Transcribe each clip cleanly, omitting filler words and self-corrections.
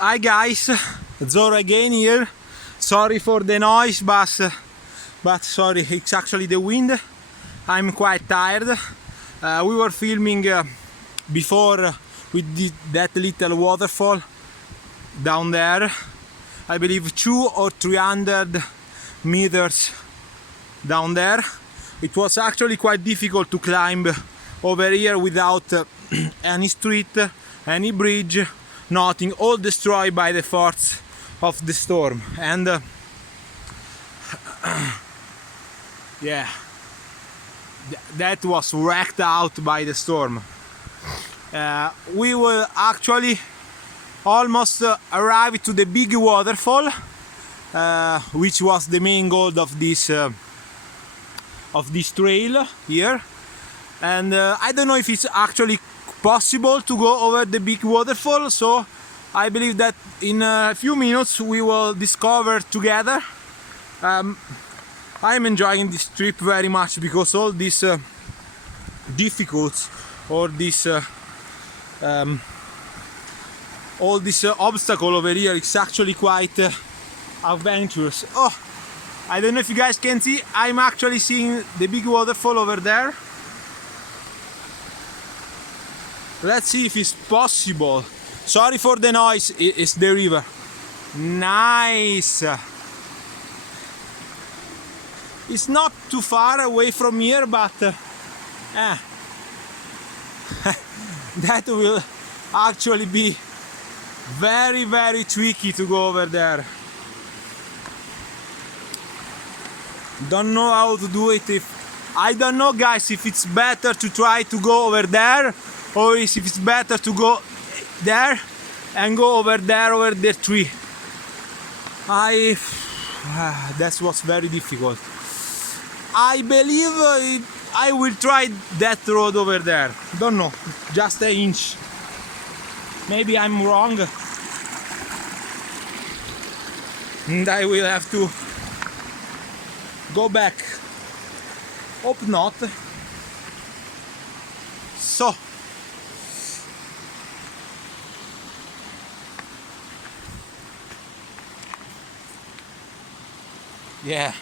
Hi guys, Zoro again here. Sorry for the noise, but sorry, it's actually the wind. I'm quite tired. We were filming before with that little waterfall down there. I believe 200 or 300 meters down there. It was actually quite difficult to climb over here without any street, any bridge, nothing, all destroyed by the force of the storm. And yeah, that was wrecked out by the storm. We will actually almost arrive to the big waterfall, which was the main goal of this trail here. And I don't know if it's actually possible to go over the big waterfall, so I believe that in a few minutes we will discover together. I'm enjoying this trip very much because all these difficulties or all this obstacle over here is actually quite adventurous. Oh, I don't know if you guys can see, I'm actually seeing the big waterfall over there. Let's see if it's possible. Sorry for the noise, it's the river. Nice! It's not too far away from here, but that will actually be very, very tricky to go over there. Don't know how to do it. I don't know, guys, if it's better to try to go over there or if it's better to go there and go over there over the tree. That was very difficult. I believe I will try that road over there. Don't know, just an inch. Maybe I'm wrong. And I will have to go back. Hope not. So yeah,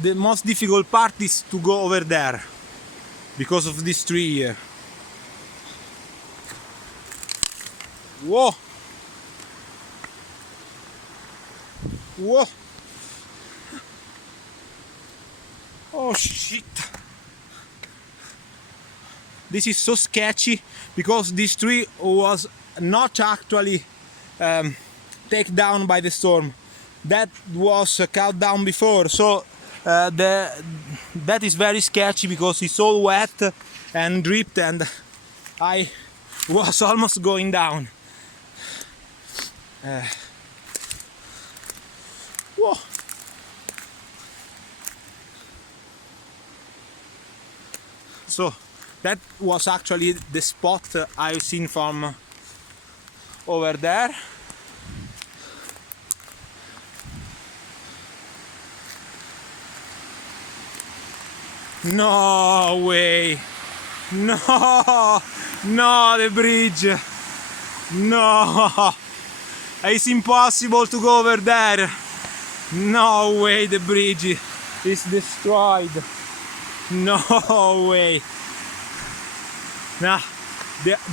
the most difficult part is to go over there because of this tree here. Whoa! Whoa! Oh shit! This is so sketchy because this tree was not actually taken down by the storm. That was cut down before, so that is very sketchy because it's all wet and dripped, and I was almost going down. Whoa. So that was actually the spot I've seen from over there. No way! No! No, the bridge! No! It's impossible to go over there! No way, the bridge is destroyed! No way! Nah,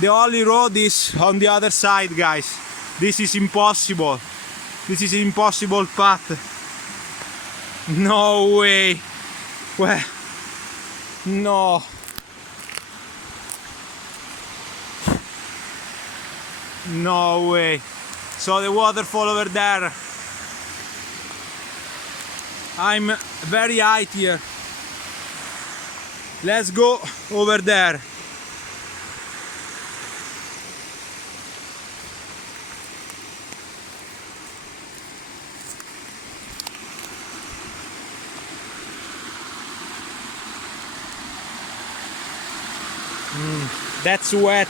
the only road is on the other side, guys. This is impossible. This is an impossible path. No way! Well, no. No way. So the waterfall over there. I'm very high here. Let's go over there. That's wet.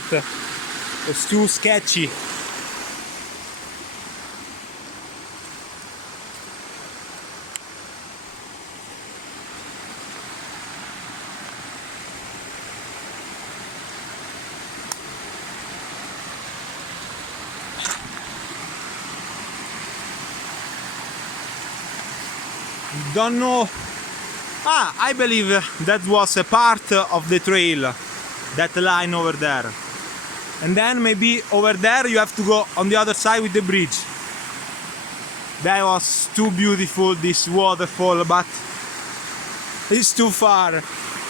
It's too sketchy. don't know. I believe that was a part of the trail, that line over there. And then maybe over there you have to go on the other side with the bridge. That was too beautiful, this waterfall, but it's too far.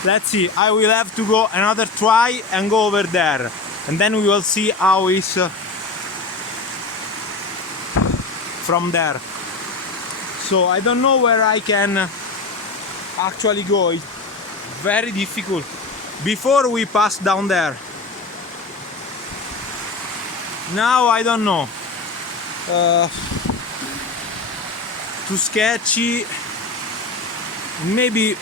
Let's see, I will have to go another try and go over there. And then we will see how it's from there. So I don't know where I can actually go. It's very difficult. Before we passed down there. Now I don't know. Too sketchy. Maybe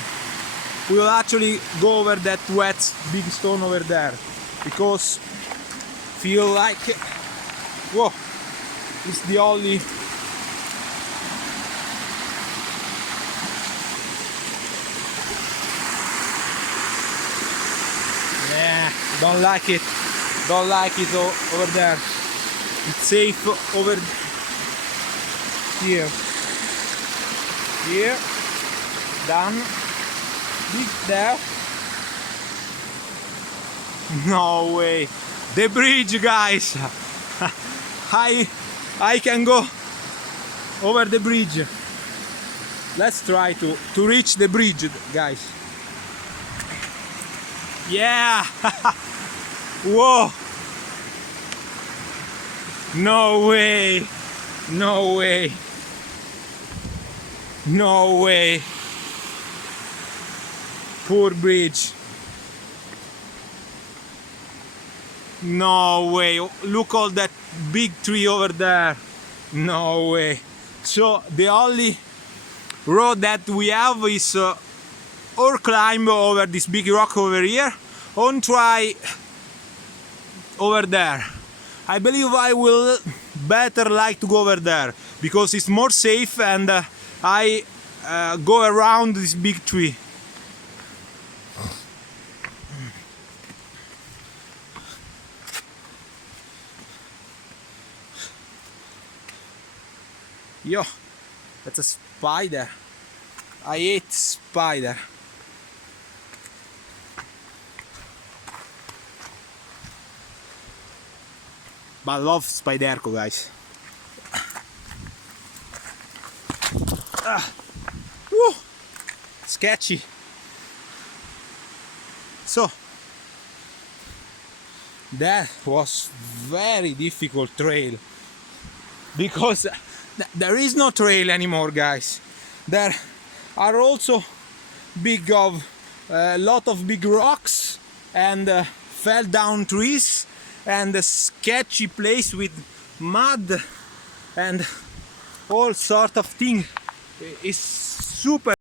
we will actually go over that wet big stone over there, because feel like, whoa, it's the only don't like it over there. It's safe over here, done, big there. No way, the bridge, guys. I can go over the bridge. Let's try to reach the bridge, guys. Yeah. Whoa. No way. No way. No way. Poor bridge. No way. Look all that big tree over there. No way. So the only road that we have is or climb over this big rock over here, or try over there. I believe I will better like to go over there, because it's more safe, and I go around this big tree. Yo, that's a spider. I hate spider. But I love spiderco, guys. Woo, sketchy. So that was very difficult trail, because there is no trail anymore, guys. There are also a lot of big rocks and fell down trees, and a sketchy place with mud and all sort of things. It's super